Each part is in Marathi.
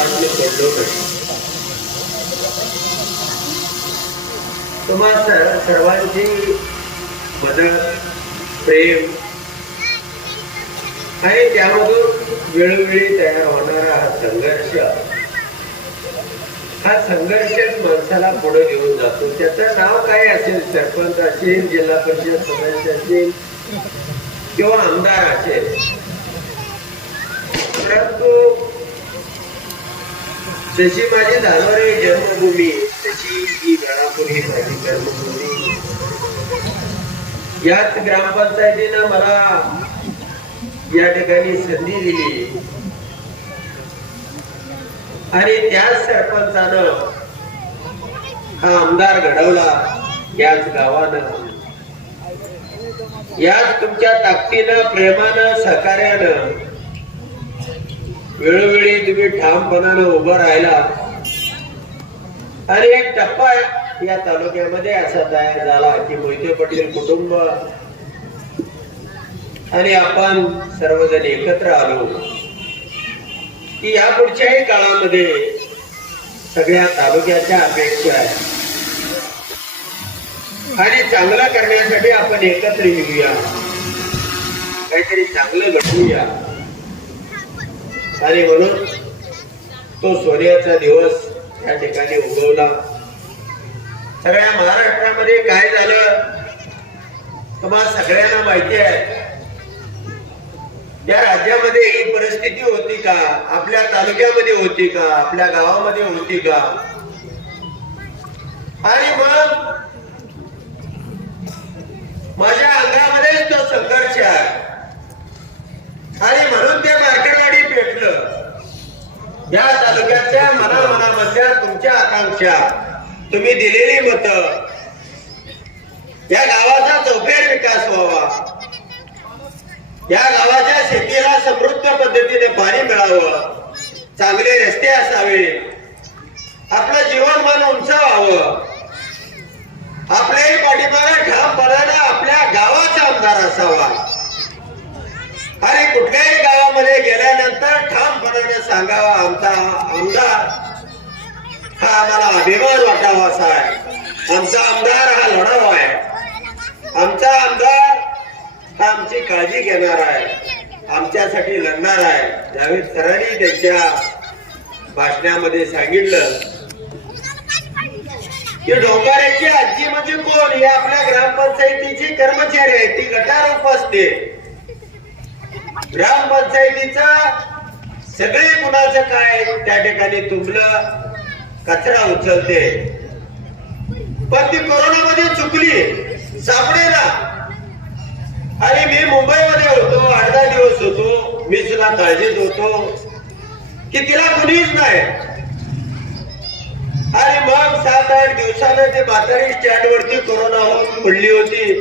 आपले पडलो नाही तुम्हा सर्वांची मदत प्रेम आणि त्यामधून वेळोवेळी तयार होणारा हा संघर्ष हा संघर्ष माणसाला पुढे घेऊन जातो. त्याचं नाव काय असेल? सरपंच असेल जिल्हा परिषद सदस्य असेल किंवा आमदार असेल. परंतु जशी माझी धानोरे जन्मभूमी तशी ही गणापूर ही माझी कर्मभूमी. याच ग्रामपंचायतीनं मला या ठिकाणी संधी दिली. आणि त्याच सरपंचानं हा आमदार घडवला याच गावानं. याच तुमच्या ताकदीनं प्रेमानं सहकार्यानं वेळोवेळी तुम्ही ठामपणानं उभं राहिला. आणि एक टप्पा या तालुक्यामध्ये असा तयार झाला की मोहिते पटेल कुटुंब. आणि आपण सर्वजण एकत्र आलो. की या पुढच्याही काळामध्ये सगळ्या तालुक्याच्या अपेक्षा आहेत. आणि चांगलं करण्यासाठी आपण एकत्र येऊया. काहीतरी चांगलं घडवूया. आणि म्हणून तो सोन्याचा दिवस या ठिकाणी उगवला. सगळ्या महाराष्ट्रामध्ये काय झालं? तुम्हाला सगळ्यांना माहिती आहे. या राज्यामध्ये ही परिस्थिती होती का? आपल्या तालुक्यामध्ये होती का? आपल्या गावामध्ये होती का? आणि मग माझ्या अंगामध्येच तो संघर्ष आहे आणि म्हणून ते मार्केटवाडी पेटलं या तालुक्याच्या मनामनामधल्या तुमच्या आकांक्षा. तुम्ही दिलेली मत. या गावाचा चौफेर विकास व्हावा. या गावाच्या शेतीला समृद्ध पद्धतीने पाणी मिळावं. चांगले रस्ते असावे. आपलं जीवनमान उंच व्हावं आपल्याही पाठीमागे ठामपणानं आपल्या गावाचा आमदार असावा. आणि कुठल्याही गेल्यानंतर ठामपणाने सांगावा आमचा आमदार. हा आम्हाला अभिमान वाटावा असा आहे. आमचा आमदार हा लढावा आहे. आमचा आमदार हा आमची काळजी घेणार आहे. आमच्यासाठी लढणार आहे. जावेद सरांनी त्यांच्या भाषणामध्ये सांगितलं. की डोंगाऱ्याची आजी म्हणजे कोण? ही आपल्या ग्रामपंचायतीची कर्मचारी आहे. ती गटारोप असते. ग्रामपंचायतीचा सगळे कुणाचं काय त्या ठिकाणी तुंबलं कचरा उचलते. पण ती कोरोनामध्ये चुकली. सापडेना. आणि मी मुंबईमध्ये होतो अर्धा दिवस होतो मी तुला काळजीत होतो की तिला कुणीच नाही. आणि मग सात आठ दिवसानं ते म्हातारी स्टँड वरती कोरोना होऊन पडली होती.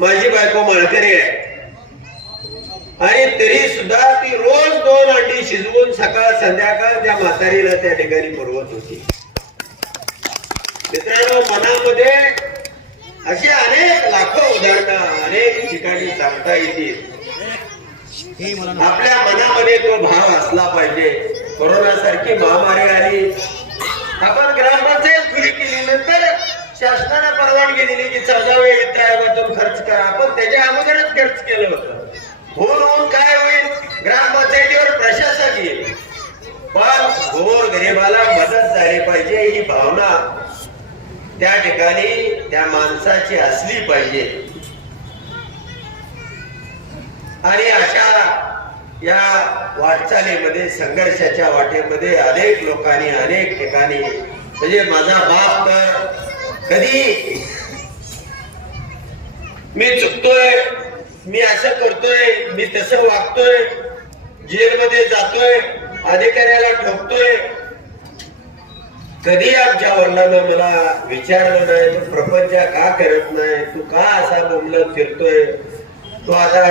माझी बायको माळकरी आहे. आणि तरी सुद्धा ती रोज दोन अंडी शिजवून सकाळ संध्याकाळ त्या म्हातारीला त्या ठिकाणी पुरवत होती. मित्रांनो मनामध्ये अशी अनेक लाखो उदाहरणं अनेक ठिकाणी सांगता येतील. आपल्या मनामध्ये तो भाव असला पाहिजे. कोरोना सारखी महामारी आली. आपण ग्रामपंचायत खुली केली नंतर शासनाने परवानगी दिली की चौदाव्या वित्तायोगातून खर्च करा. आपण त्याच्या अगोदरच खर्च केलं होतं. होऊन होऊन काय होईल? ग्रामपंचायतीवर प्रशासक येईल. पण गोर गरिबाला मदत झाली पाहिजे ही भावना त्या ठिकाणी त्या माणसाची असली पाहिजे. आणि अशा या वाटचालीमध्ये संघर्षाच्या वाटेमध्ये अनेक लोकांनी अनेक ठिकाणी म्हणजे माझा बाप तर कधी मी चुकतोय मी असं करतोय मी तसं वागतोय जेलमध्ये जातोय अधिकाऱ्याला ठोकतोय. कधी आमच्या वडिलांना मला विचारलं नाही तू प्रपंच का करत नाही? तू का असा बोंबलत फिरतोय? तो आता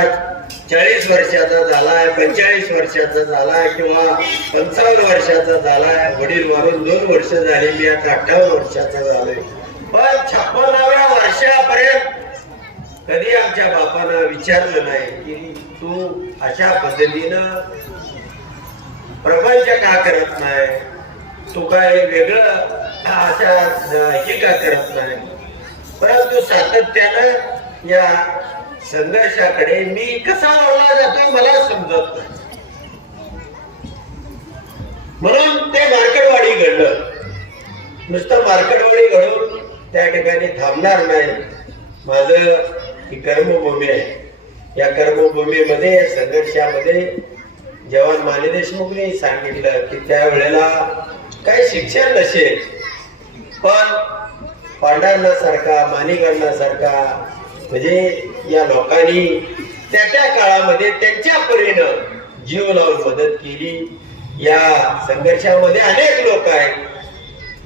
चाळीस वर्षाचा झालाय पंचेचाळीस वर्षाचा झालाय किंवा पंचावन्न वर्षाचा झालाय. वडील वारून दोन वर्ष झाली मी आता अठ्ठावन्न वर्षाचा झालोय. पण छप्पनाव्या वर्षापर्यंत कधी आमच्या बापानं विचारलं नाही की तू अशा पद्धतीनं प्रपंच का करत नाही? तू काय वेगळं अशा हे का करत नाही? परंतु सातत्यानं या संघर्षाकडे मी कसा वळला जातोय मला समजत नाही. म्हणून ते मार्केटवाडी घडलं. नुसतं मार्केटवाडी घडून त्या ठिकाणी थांबणार नाही. माझं ही कर्मभूमी आहे. या कर्मभूमीमध्ये या संघर्षामध्ये जवान माने देशमुखने सांगितलं की त्यावेळेला काही शिक्षण नसेल पण पांढरणासारखा मानिकरणासारखा म्हणजे या लोकांनी त्या त्या काळामध्ये त्यांच्या परीनं जीव लावून मदत केली. या संघर्षामध्ये अनेक लोक आहेत.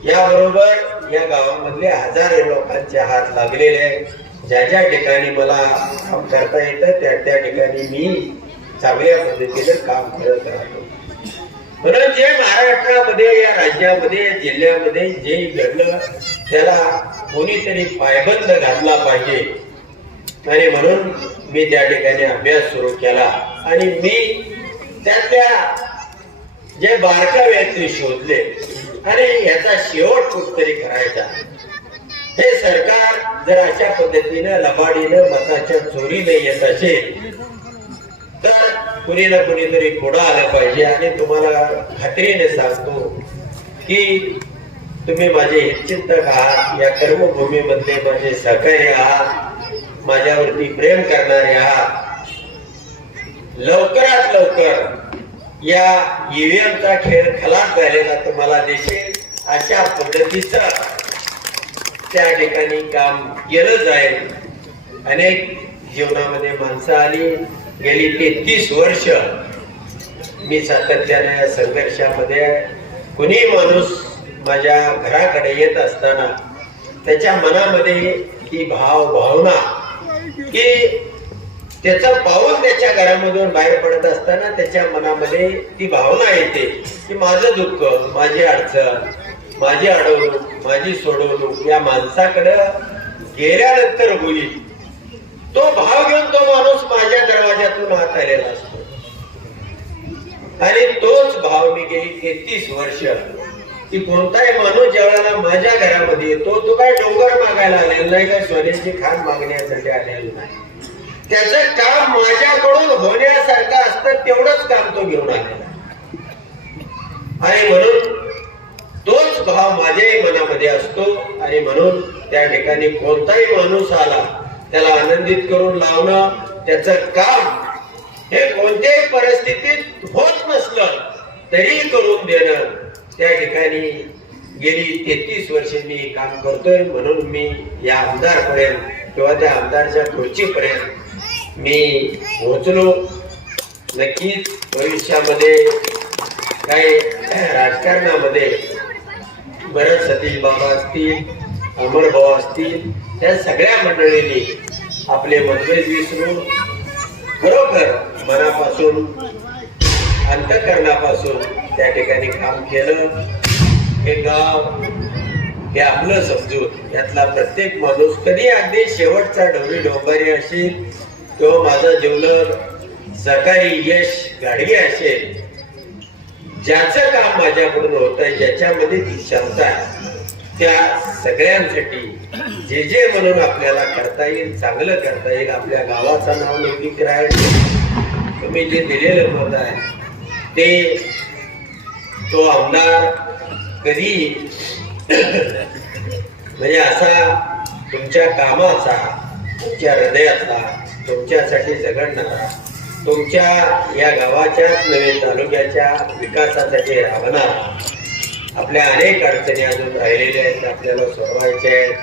याबरोबर या गावामधले हजारो लोकांचे हात लागलेले आहेत. ज्या ज्या ठिकाणी मला काम करता येतं त्या त्या ठिकाणी मी चांगल्या पद्धतीने काम करत राहतो. म्हणून जे महाराष्ट्रामध्ये या राज्यामध्ये जिल्ह्यामध्ये जे घडलं त्याला कोणीतरी पायबंद घातला पाहिजे. आणि म्हणून मी त्या ठिकाणी अभ्यास सुरू केला. आणि मी त्यातल्या जे बारका व्यक्ती शोधले आणि याचा शेवट कुठतरी करायचा. हे सरकार जर अशा पद्धतीनं लबाडीनं मताच्या चोरीने येत असेल तर कुणी ना कुणीतरी पुढं आलं पाहिजे. आणि तुम्हाला खात्रीने सांगतो की तुम्ही माझे हितचिंतक आहात. या कर्मभूमीमधले माझे सहकारी आहात. माझ्यावरती प्रेम करणारे आहात. लवकरात लवकर या ईव्हीएमचा खेळ खलास झालेला तुम्हाला दिसेल. अशा पद्धतीचं त्या ठिकाणी काम केलं जाईल. अनेक जीवनामध्ये माणसं आली. गेली तेहतीस वर्ष मी सातत्याने या संघर्षामध्ये कुणी माणूस माझ्या घराकडे येत असताना त्याच्या मनामध्ये ही भाव भावना की त्याचा पाऊल त्याच्या घरामधून बाहेर पडत असताना त्याच्या मनामध्ये ती भावना येते की माझं दुःख माझी अडचण माझी अडवणूक माझी सोडवणूक या माणसाकडं गेल्यानंतर होईल तो भाव घेऊन तो माणूस माझ्या दरवाज्यातून हात आलेला असतो. आणि तोच भाव मी गेली तेहतीस वर्ष. की कोणताही माणूस ज्यावेळेला माझ्या घरामध्ये येतो तो काय डोंगर मागायला आलेला नाही काय सोन्याची खाण मागण्यासाठी आलेला नाही. त्याचं काम माझ्याकडून होण्यासारखं असतं तेवढंच काम तो घेऊन आला. नाही आणि म्हणून त्या ठिकाणी कोणताही माणूस आला त्याला आनंदित करून लावणं त्याचं काम हे कोणत्याही परिस्थितीत होत नसलं तरी करून देणं. त्या ठिकाणी गेली तेहतीस वर्षे मी काम करतोय म्हणून मी या आमदारपर्यंत किंवा त्या आमदारच्या खुर्चीपर्यंत मी पोहोचलो. नक्कीच भविष्यामध्ये काही राजकारणामध्ये बरेच सतीश बाबा असतील अमर भाऊ असतील त्या सगळ्या मंडळींनी आपले मतभेद विसरून खरोखर मनापासून अंतकरणापासून त्या ठिकाणी काम केलं. हे गाव हे आपलं समजून यातला प्रत्येक माणूस कधी अगदी शेवटचा ढोरी डोंबारी असेल किंवा माझा जेवलं सकाळी यश गाडगे असेल ज्याचं काम माझ्याकडून होत आहे ज्याच्यामध्ये ती क्षमता आहे. त्या सगळ्यांसाठी जे जे म्हणून आपल्याला करता येईल चांगलं करता येईल आपल्या गावाचं नाव नेहमी राहील तुम्ही जे दिलेलं मत आहे ते तो आमदार कधी म्हणजे असा तुमच्या कामाचा तुमच्या हृदयातला तुमच्यासाठी झगडणारा तुमच्या या गावाच्याच नवीन तालुक्याच्या विकासासाठी राबणारा आपल्या अनेक अडचणी अजून राहिलेल्या आहेत आपल्याला सोडवायच्या आहेत.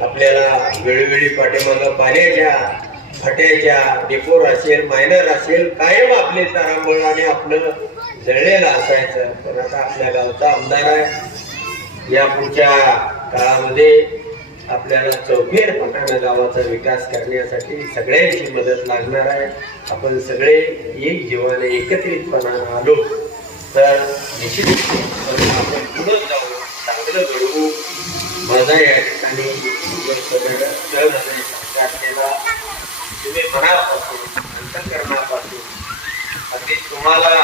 आपल्याला वेळोवेळी पाठीमागं पाण्याच्या फट्याच्या डिपोर असेल मायनर असेल कायम आपले तारांबळ आणि आपलं जळलेलं असायचं. पण आता आपल्या गावचा आमदार आहे. या पुढच्या काळामध्ये आपल्याला चौफेरपणानं गावाचा विकास करण्यासाठी सगळ्यांची मदत लागणार आहे. आपण सगळे एक जीवाने एकत्रितपणानं आलो. तर निश्चित म्हणजे आपण पुढे जाऊ चांगलं घडवू. माझा या ठिकाणी आपल्याला तुम्ही मनापासून अंतकरणापासून अगदी तुम्हाला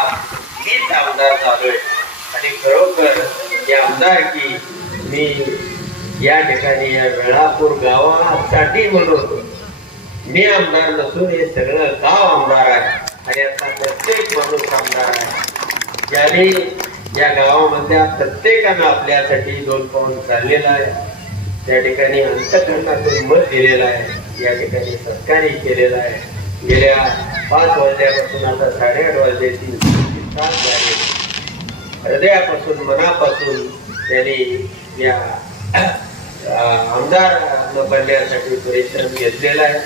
मीच आमदार आमदार झालोय. आणि खरोखर हे आमदार की मी या ठिकाणी या वेळापूर गावासाठी म्हणून मी आमदार नसून हे सगळं गाव आमदार आहे आणि आता प्रत्येक माणूस आमदार आहे ज्याने या गावामधल्या प्रत्येकानं आपल्यासाठी दोन पाऊल चाललेला आहे. त्या ठिकाणी अंतकरणातून मत दिलेलं आहे. या ठिकाणी सत्कारही केलेला आहे. गेल्या पाच वाजल्यापासून आता साडेआठ वाजल्याची तास झाले. हृदयापासून मनापासून त्यांनी या आमदार बनण्यासाठी परिश्रम घेतलेला आहे.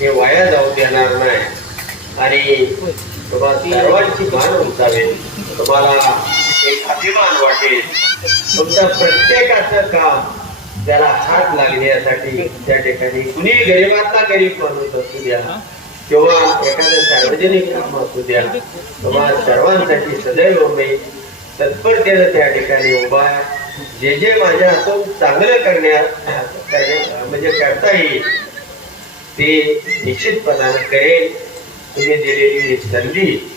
हे वाया जाऊ देणार नाही. आणि तुम्हाला सर्वांची मान उंचावेल. तुम्हाला एक अभिमान वाटेल. तुमच्या प्रत्येकाचं काम त्याला हात लागण्यासाठी त्या ठिकाणी कुणी गरीबातला गरीब माणूस असू द्या किंवा एखादं सार्वजनिक काम असू द्या तुम्हाला सर्वांसाठी सदैव मी तत्परतेनं त्या ठिकाणी उभा आहे. जे जे माझ्या हातून चांगलं करण्यात करण्या- म्हणजे करता येईल ते निश्चितपणाने करेल तुम्ही दिलेली ही संधी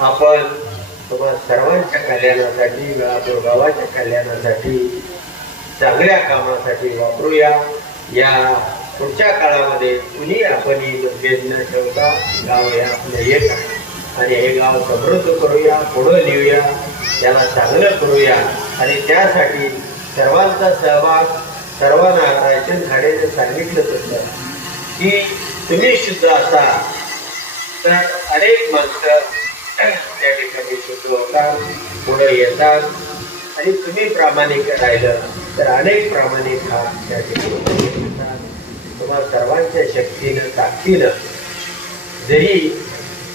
आपण तुम्हा सर्वांच्या कल्याणासाठी वेळापूर गावाच्या कल्याणासाठी चांगल्या कामासाठी वापरूया. या पुढच्या काळामध्ये कुणी आपण ही मतभेद न ठेवता गाव हे आपलं एक आहे. आणि हे गाव समृद्ध करूया पुढं लिहूया त्याला चांगलं करूया. आणि त्यासाठी सर्वांचा सहभाग सर्वांना राशन खाड्याने सांगितलं तसं की तुम्ही शुद्ध असाल तर अनेक माणसं त्या ठिकाणी शुद्ध होतात पुढे येतात. आणि तुम्ही प्रामाणिक राहिलं तर अनेक प्रामाणिक हा त्या ठिकाणी तुम्हाला सर्वांच्या शक्तीनं ताकदीनं जरी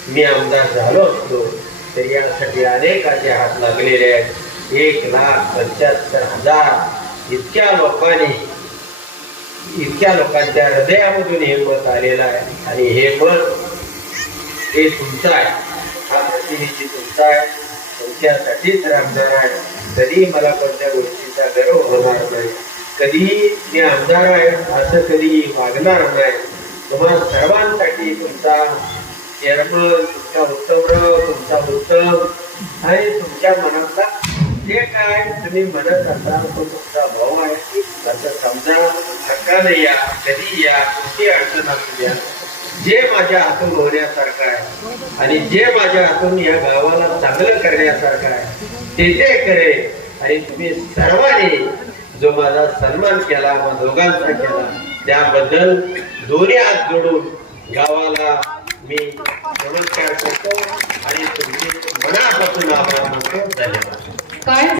मी आमदार झालो असतो तरी यासाठी अनेकाचे हात लागलेले आहेत. एक लाख पंच्याहत्तर हजार इतक्या लोकांनी इतक्या लोकांच्या हृदयामधून हे मत आलेलं आहे. आणि हे मत हे तुमचं आहे. हा प्रतिनिधी तुमचा आहे. तुमच्यासाठीच आमदार आहे. तरी मला कोणत्या गोष्टीचा गर्व होणार नाही. कधी मी आमदार आहे असं कधी वागणार नाही. तुम्हाला सर्वांसाठी तुमचा चेअरमन तुमचा उत्तम तुमचा उत्तम आणि तुमच्या मनातला जे काय तुम्ही म्हणत असाल तो तुमचा भाऊ आहे असं समजा हक्काने या कधी या कोणती अडचण असू द्या. जे माझ्या हातून होण्यासारखं आहे आणि जे माझ्या हातून या गावाला चांगलं करण्यासारखं आहे ते ते करेल. आणि तुम्ही सर्वांनी जो माझा सन्मान केला मग दोघांचा केला त्याबद्दल दोन्ही हात जोडून गावाला मी नमस्कार करतो. आणि तुमचे मनापासून आभार मानतो. धन्यवाद. काय